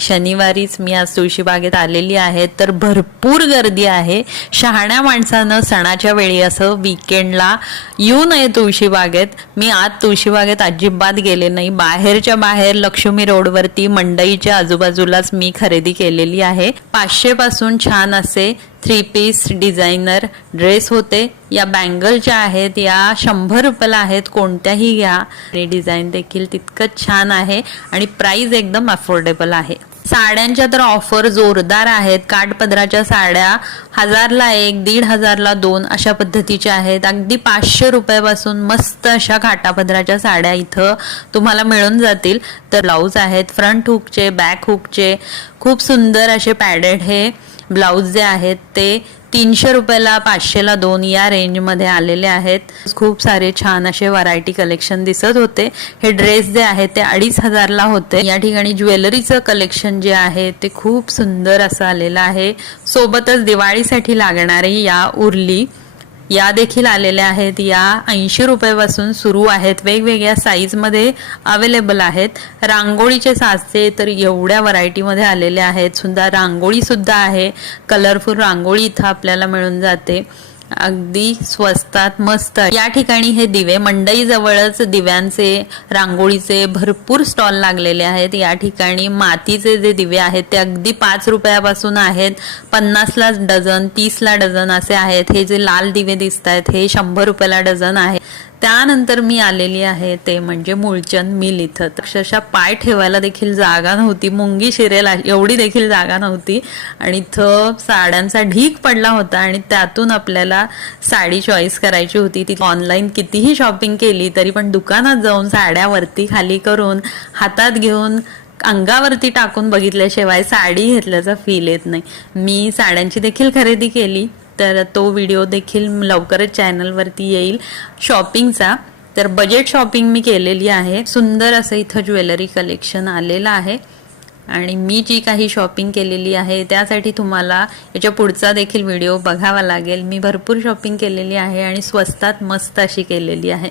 शनिवारीच मी आज तुळशीबागेत आलेली आहे. तर भरपूर गर्दी आहे. शहाण्या माणसानं सणाच्या वेळी असं विकेंडला येऊ नये तुळशीबागेत मी आज तुळशीबागेत अजिबात गेले नाही. बाहेरच्या बाहेर लक्ष्मी रोडवरती मंडईच्या आजूबाजूलाच मी खरेदी केलेली आहे. पाचशे पासून छान असे थ्री पीस डिझायनर ड्रेस होते. या बँगल ज्या आहेत या शंभर रुपयाला आहेत कोणत्याही घ्या. आणि डिझाईन देखील तितकंच छान आहे. आणि प्राईज एकदम अफोर्डेबल आहे. साड्यांच्या तर ऑफर जोरदार आहेत. काठपदराच्या साड्या हजारला एक दीड हजारला दोन अशा पद्धतीच्या आहेत. अगदी पाचशे रुपयापासून मस्त अशा काठापदराच्या साड्या इथं तुम्हाला मिळून जातील. तर ब्लाऊज आहेत फ्रंट हुकचे बॅक हुकचे खूप सुंदर असे पॅडेड हे ब्लाऊज जे आहेत ते तीनशे रुपयाला पाचशेला दोन या रेंजमध्ये आलेले आहेत. खूप सारे छान असे व्हरायटी कलेक्शन दिसत होते. हे ड्रेस जे आहेत ते अडीच हजारला होते. या ठिकाणी ज्वेलरीचं कलेक्शन जे आहे ते खूप सुंदर असं आलेलं आहे. सोबतच दिवाळीसाठी लागणारी या उरली. या देखील आलेल्या आहेत. या ऐंशी रुपयापासून सुरू आहेत. वेगवेगळ्या साईजमध्ये अवेलेबल आहेत. रांगोळीचे साचे तर एवढ्या व्हरायटीमध्ये आलेले आहेत. सुद्धा रांगोळीसुद्धा आहे. कलरफुल रांगोळी इथं आपल्याला मिळून जाते. अगदी स्वस्तात मस्त या ठिकाणी हे दिवे मंडई जवळच दिव्यांचे रांगोळीचे भरपूर स्टॉल लागलेले आहेत. या ठिकाणी मातीचे जे दिवे आहेत ते अगदी पाच रुपयापासून आहेत. पन्नासला डझन तीसला डझन असे आहेत. हे जे लाल दिवे दिसत आहेत हे शंभर रुपयाला डझन आहे. त्यानंतर मी आलेली आहे ते म्हणजे मूळचंद मिल इथं. अक्षरशः पाय ठेवायला देखील जागा नव्हती. मुंगी शिरेल एवढी देखील जागा नव्हती. आणि इथं साड्यांचा ढीक पडला होता आणि त्यातून आपल्याला साडी चॉईस करायची होती. ती ऑनलाईन कितीही शॉपिंग केली तरी पण दुकानात जाऊन साड्यावरती खाली करून हातात घेऊन अंगावरती टाकून बघितल्याशिवाय साडी घेतल्याचा फील येत नाही. मी साड्यांची देखील खरेदी केली. तर तो व्हिडिओ देखील लवकरच चॅनलवरती येईल. शॉपिंगचा तर बजेट शॉपिंग मी केलेली आहे. सुंदर असं इथं ज्वेलरी कलेक्शन आलेलं आहे. आणि मी जी काही शॉपिंग केलेली आहे त्यासाठी तुम्हाला याच्या पुढचा देखील व्हिडिओ बघावा लागेल. मी भरपूर शॉपिंग केलेली आहे आणि स्वस्तात मस्त अशी केलेली आहे.